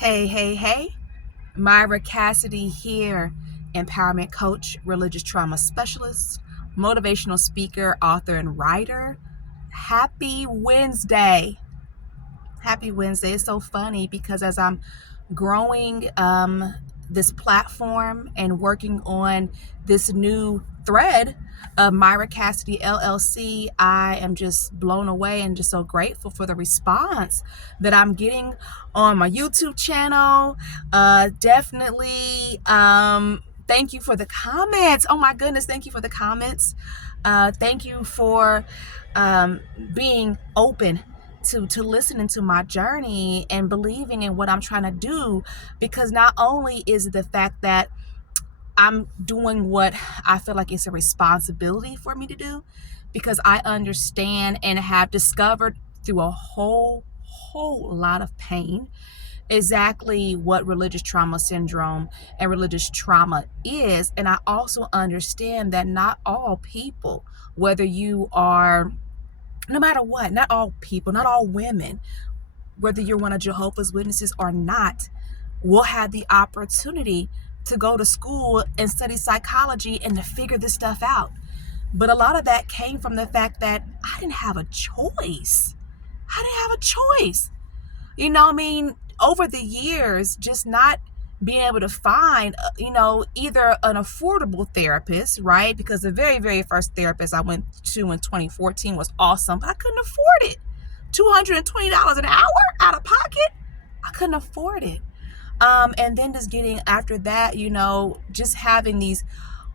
Hey. Myra Cassidy here, empowerment coach, religious trauma specialist, motivational speaker, author, and writer. Happy Wednesday. Happy Wednesday. It's so funny because as I'm growing this platform and working on this new thread of Myra Cassidy LLC, I am just blown away and just so grateful for the response that I'm getting on my YouTube channel. Definitely thank you for the comments. Oh my goodness, thank you for the comments. Thank you for being open to listening to my journey and believing in what I'm trying to do, because not only is it the fact that I'm doing what I feel like it's a responsibility for me to do, because I understand and have discovered through a whole lot of pain exactly what religious trauma syndrome and religious trauma is. And I also understand that not all people, whether you are, no matter what, not all people, not all women, whether you're one of Jehovah's Witnesses or not, will have the opportunity to go to school and study psychology and to figure this stuff out. But a lot of that came from the fact that I didn't have a choice. You know what I mean? Over the years, just not being able to find, either an affordable therapist, right? Because the very, very first therapist I went to in 2014 was awesome, but I couldn't afford it. $220 an hour out of pocket? I couldn't afford it. And then just getting after that, just having these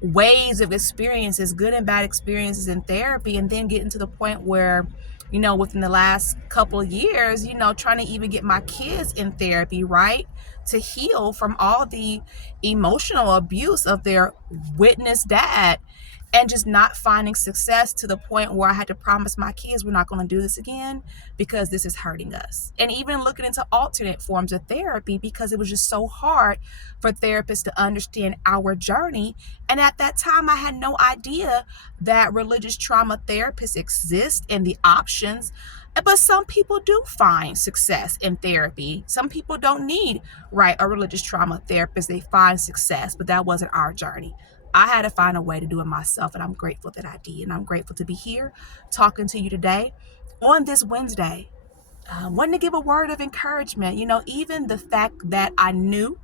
waves of experiences, good and bad experiences in therapy, and then getting to the point where, within the last couple of years, trying to even get my kids in therapy, right? To heal from all the emotional abuse of their witness dad, and just not finding success to the point where I had to promise my kids we're not going to do this again because this is hurting us. And even looking into alternate forms of therapy, because it was just so hard for therapists to understand our journey. And at that time, I had no idea that religious trauma therapists exist and the options. But some people do find success in therapy. Some people don't need, right, a religious trauma therapist. They find success, but that wasn't our journey. I had to find a way to do it myself, and I'm grateful that I did. And I'm grateful to be here talking to you today on this Wednesday. Wanting to give a word of encouragement. Even the fact that I knew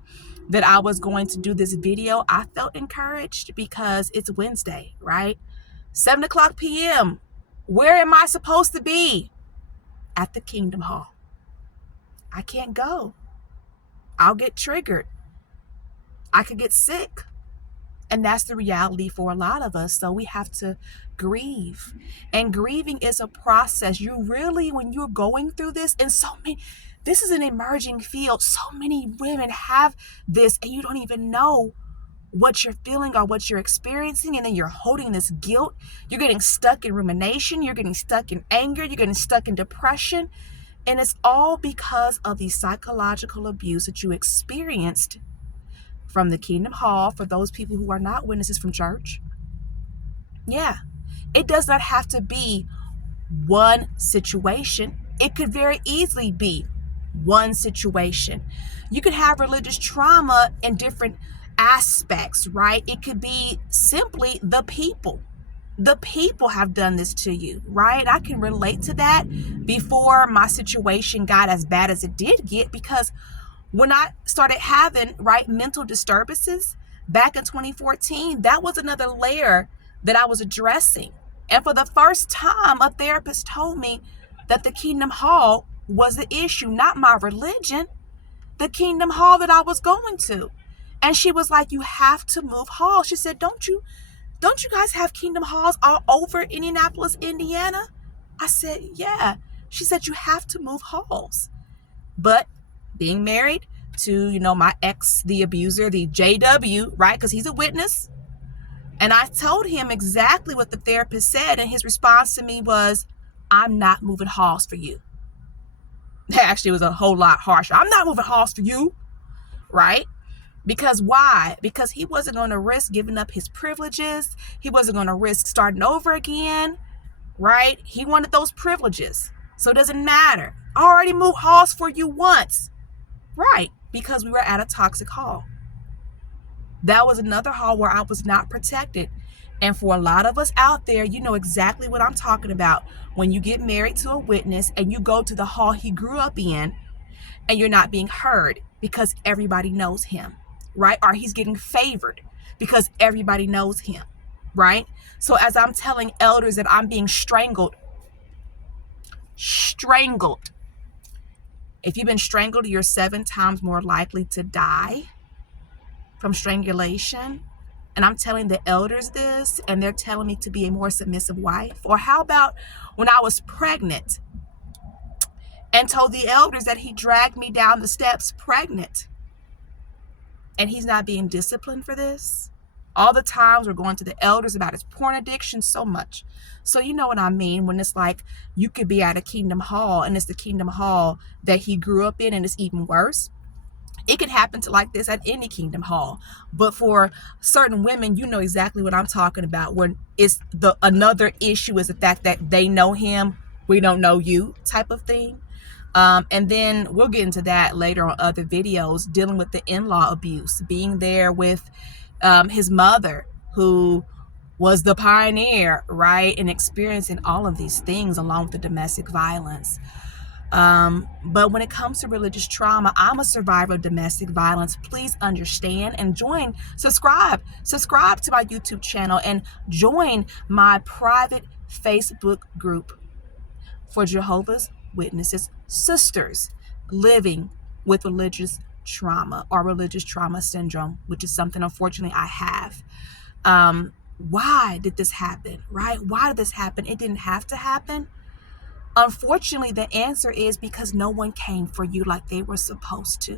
that I was going to do this video, I felt encouraged because it's Wednesday, right? 7:00 p.m. Where am I supposed to be? At the Kingdom Hall. I can't go. I'll get triggered. I could get sick. And that's the reality for a lot of us. So we have to grieve. And grieving is a process. You really, when you're going through this, and this is an emerging field. So many women have this, and you don't even know what you're feeling or what you're experiencing. And then you're holding this guilt. You're getting stuck in rumination. You're getting stuck in anger. You're getting stuck in depression. And it's all because of the psychological abuse that you experienced from the Kingdom Hall. For those people who are not witnesses from church, it does not have to be one situation. It could very easily be one situation. You could have religious trauma in different aspects, right? It could be simply the people. The people have done this to you, right? I can relate to that before my situation got as bad as it did get, because when I started having, right, mental disturbances back in 2014, that was another layer that I was addressing. And for the first time, a therapist told me that the Kingdom Hall was the issue, not my religion, the Kingdom Hall that I was going to. And she was like, you have to move halls. She said, don't you guys have Kingdom Halls all over Indianapolis, Indiana? I said, yeah. She said, you have to move halls. But being married to, my ex, the abuser, the JW, right? Because he's a witness. And I told him exactly what the therapist said. And his response to me was, I'm not moving halls for you. Actually, it was a whole lot harsher. I'm not moving halls for you, right? Because why? Because he wasn't going to risk giving up his privileges. He wasn't going to risk starting over again, right? He wanted those privileges. So it doesn't matter. I already moved halls for you once. Right. because we were at a toxic hall. That was another hall where I was not protected. And for a lot of us out there, you know exactly what I'm talking about. When you get married to a witness and you go to the hall he grew up in and you're not being heard because everybody knows him, right? Or he's getting favored because everybody knows him, right? So as I'm telling elders that I'm being strangled. If you've been strangled, you're 7 times more likely to die from strangulation. And I'm telling the elders this, and they're telling me to be a more submissive wife. Or how about when I was pregnant and told the elders that he dragged me down the steps pregnant, and he's not being disciplined for this? All the times we're going to the elders about his porn addiction so much. So you know what I mean when it's like you could be at a Kingdom Hall and it's the Kingdom Hall that he grew up in and it's even worse. It could happen to like this at any Kingdom Hall. But for certain women, you know exactly what I'm talking about. When it's another issue is the fact that they know him, we don't know you type of thing. And then we'll get into that later on other videos, dealing with the in-law abuse, being there with his mother, who was the pioneer, right? And experiencing all of these things along with the domestic violence. But when it comes to religious trauma, I'm a survivor of domestic violence. Please understand and subscribe to my YouTube channel and join my private Facebook group for Jehovah's Witnesses sisters living with religious trauma or religious trauma syndrome, which is something unfortunately I have. Why did this happen, right? Why did this happen? It didn't have to happen. Unfortunately, the answer is because no one came for you like they were supposed to.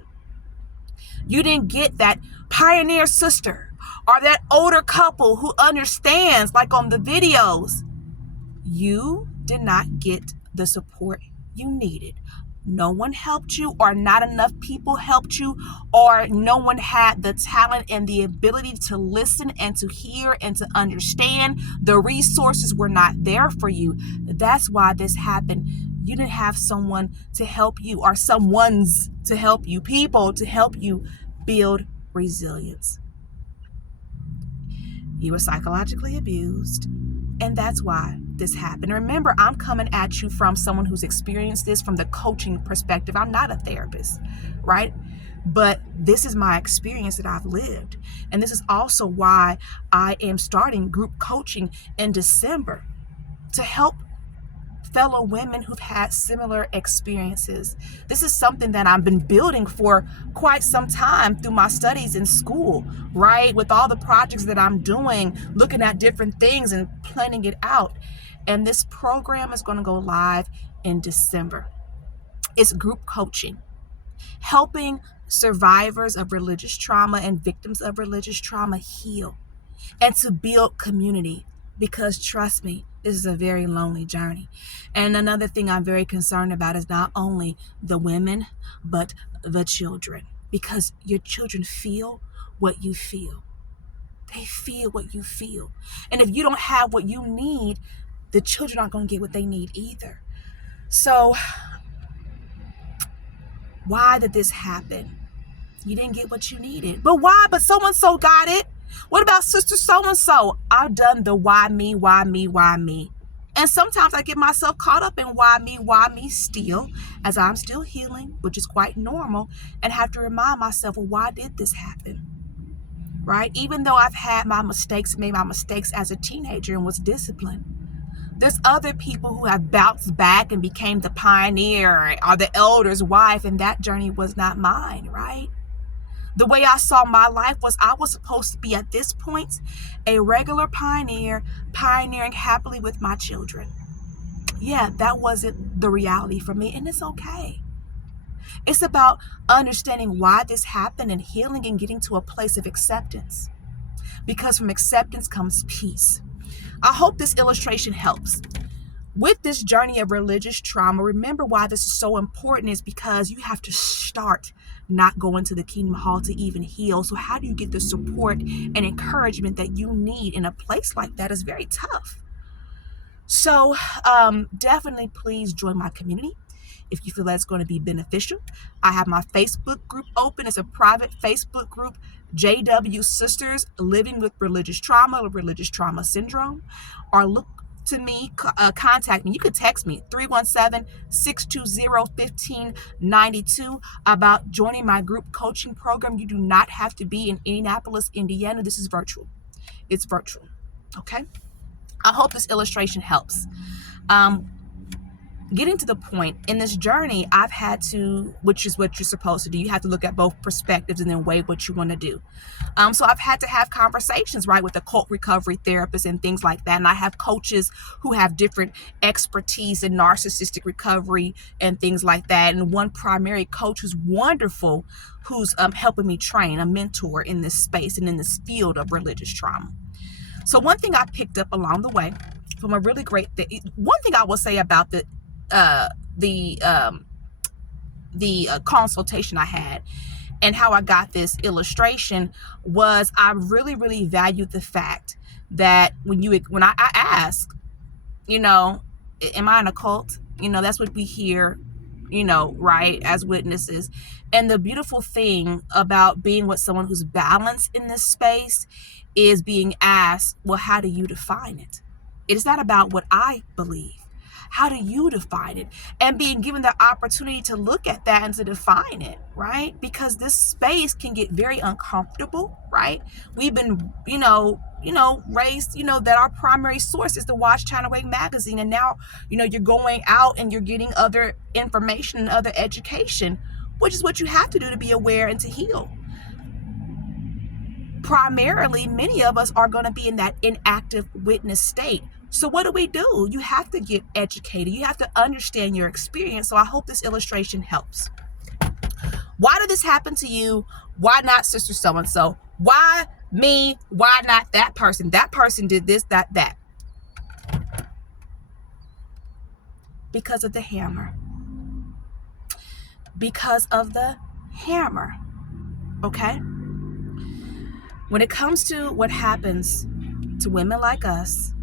You didn't get that pioneer sister or that older couple who understands, like on the videos. You did not get the support you needed. No one helped you, or not enough people helped you, or no one had the talent and the ability to listen and to hear and to understand. The resources were not there for you. That's why this happened. You didn't have someone to help you, or someone's to help you, people to help you build resilience. You were psychologically abused, and that's why this happened. Remember, I'm coming at you from someone who's experienced this from the coaching perspective. I'm not a therapist, right? But this is my experience that I've lived. And this is also why I am starting group coaching in December to help fellow women who've had similar experiences. This is something that I've been building for quite some time through my studies in school, right? With all the projects that I'm doing, looking at different things and planning it out. And this program is going to go live in December. It's group coaching, helping survivors of religious trauma and victims of religious trauma heal and to build community. Because trust me, this is a very lonely journey. And another thing I'm very concerned about is not only the women, but the children. Because your children feel what you feel. They feel what you feel. And if you don't have what you need, the children aren't going to get what they need either. So, why did this happen? You didn't get what you needed. But why? But so-and-so got it. What about sister so-and-so? I've done the why me, why me, why me. And sometimes I get myself caught up in why me still, as I'm still healing, which is quite normal, and have to remind myself, well, why did this happen? Right? Even though I've had my mistakes, made my mistakes as a teenager and was disciplined. There's other people who have bounced back and became the pioneer or the elder's wife, and that journey was not mine, right? The way I saw my life was I was supposed to be at this point a regular pioneer, pioneering happily with my children. Yeah, that wasn't the reality for me, and it's okay. It's about understanding why this happened and healing and getting to a place of acceptance. Because from acceptance comes peace. I hope this illustration helps. With this journey of religious trauma, remember why this is so important is because you have to start not going to the Kingdom Hall to even heal. So how do you get the support and encouragement that you need in a place like that? Is very tough. So definitely please join my community. if you feel that's going to be beneficial. I have my Facebook group open. It's a private Facebook group, JW Sisters Living with Religious Trauma or Religious Trauma Syndrome. Or look to me, contact me. You could text me 317-620-1592 about joining my group coaching program. You do not have to be in Indianapolis, Indiana. This is virtual. It's virtual. Okay. I hope this illustration helps. Getting to the point in this journey, I've had to, which is what you're supposed to do. You have to look at both perspectives and then weigh what you want to do. So I've had to have conversations, right, with occult recovery therapists and things like that. And I have coaches who have different expertise in narcissistic recovery and things like that. And one primary coach who's wonderful, who's helping me train, a mentor in this space and in this field of religious trauma. So one thing I picked up along the way from a really great one thing I will say about the consultation I had and how I got this illustration was I really, really valued the fact that when I ask, am I in a cult? That's what we hear, right, as witnesses. And the beautiful thing about being with someone who's balanced in this space is being asked, well, how do you define it? It is not about what I believe. How do you define it? And being given the opportunity to look at that and to define it, right? Because this space can get very uncomfortable, right? We've been, raised, that our primary source is the Watchtower Way magazine. And now, you're going out and you're getting other information and other education, which is what you have to do to be aware and to heal. Primarily, many of us are going to be in that inactive witness state. So what do? You have to get educated. You have to understand your experience. So I hope this illustration helps. Why did this happen to you? Why not sister so-and-so? Why me? Why not that person? That person did this, that. Because of the hammer. Because of the hammer. Okay? When it comes to what happens to women like us,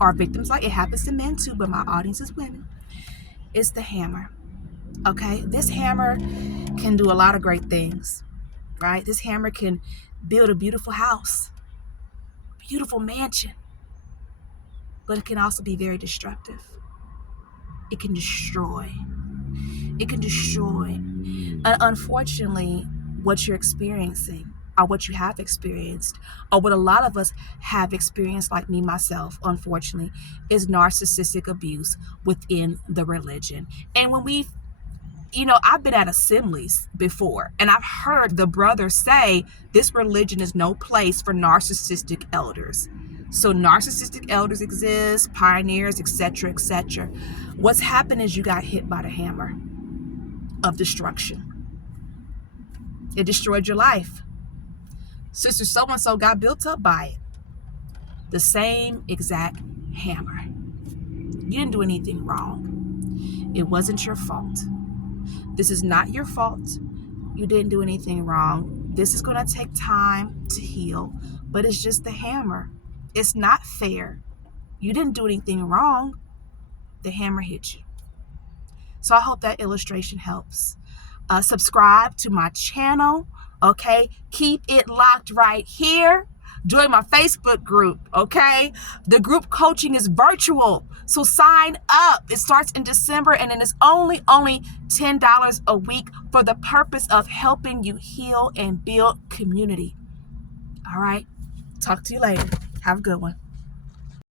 or victims like it happens to men too, but my audience is women, it's the hammer. Okay? This hammer can do a lot of great things, right? This hammer can build a beautiful house, beautiful mansion, but it can also be very destructive. It can destroy. It can destroy. Unfortunately, what you're experiencing, or what you have experienced, or what a lot of us have experienced, like me, myself, unfortunately, is narcissistic abuse within the religion. And when I've been at assemblies before, and I've heard the brothers say, this religion is no place for narcissistic elders. So narcissistic elders exist, pioneers, etc., etc. What's happened is you got hit by the hammer of destruction. It destroyed your life. Sister so-and-so got built up by it. The same exact hammer. You didn't do anything wrong. It wasn't your fault. This is not your fault. You didn't do anything wrong. This is going to take time to heal, but it's just the hammer. It's not fair. You didn't do anything wrong. The hammer hit you. So I hope that illustration helps. Subscribe to my channel. Okay, keep it locked right here. Join my Facebook group, okay? The group coaching is virtual, so sign up. It starts in December, and then it's only $10 a week for the purpose of helping you heal and build community. All right, talk to you later. Have a good one.